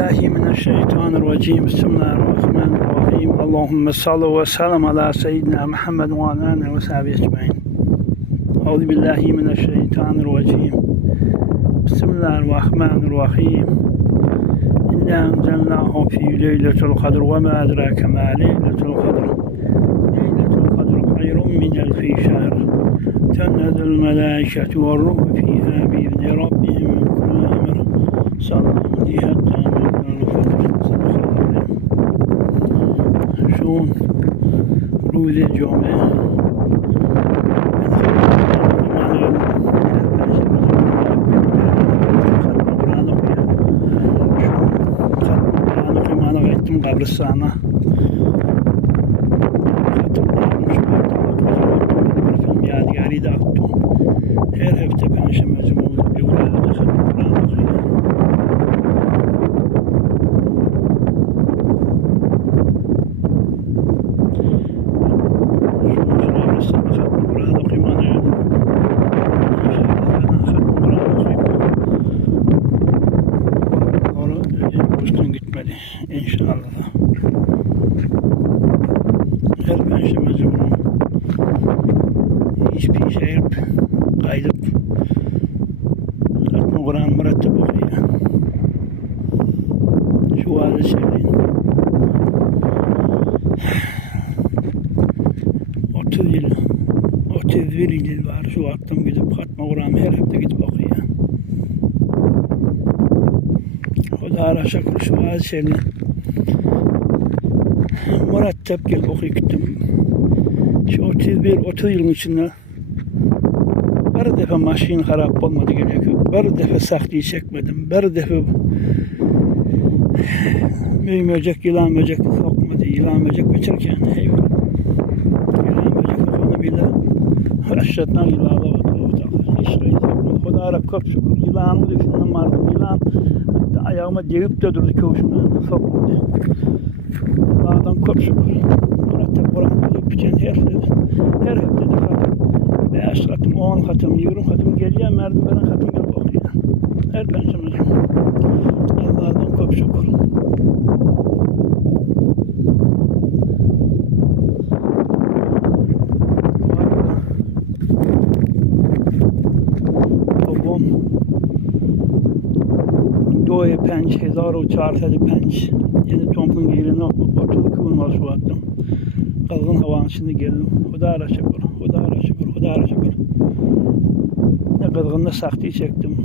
billahi mineşşeytanirracim. Bismillahirrahmanirrahim. Allahumme salli ve sellem ala seyyidina Muhammed ve ala alihi ve sahbihi ecmaîn. Euzu billahi mineşşeytanirracim. Bismillahirrahmanirrahim. İnna enzelnahu fi leyletul kadr ve ma edrake ma leyletul kadr. Leyletul kadr hayrun min elfi şehr. Tenezzelul melâiketu ve ruhu fîhâ bi'izni rabbihim min kulli emr. Salamun hiye hattâ matla'ul fecr. Şun روز جمعه Kabristan'a yadigarı da attım. Her hafta Perşembe Cuma'da bir uğrayla da Kur'an okuyor. Gitmedi inşallah. Her Perşembe Cuma hiçbir şey yapıp kaydıp Hatma Kur'an mürettep okuyor. Şu vaazı sevdiğin 30 yıl 31 yıl var şu attım gidip Hatma Kur'an her hafta gidip okuyor. O da araşık şu vaazı sevdiğin mürettep gelip okuyup gittim. Şu 30 yılın içinde bir defa maşin harap olmadı geliyor ki. Bir defa sahtayı çekmedim. Bir defa müymöcek, yılan möcek sokmadı. Yılan möcek geçerken yılan möcek onu bile aşağıdan yılanla oturdu. Hiç şey sokmadı. O da Arap çok şükür. Yılanı düşündüm vardım. Yılan ayağıma değip de durdu köşümden. Sokmadı. Allah'tan çok şükür. Mürettep Kur'an'ı öpeceğin her hafta da katım. 5 katım, 10 katım, 20 katım geliyor. Merdivene katım gelip okuyor. Her Perşembe Cuma. Allah'tan çok şükür. Babam Doğu 5405 yeni tompun yerine 32 gün var su attım. Kızgın havanın içinde geldim. Hudara şükür. Ne kızgın da sahtayı çektim.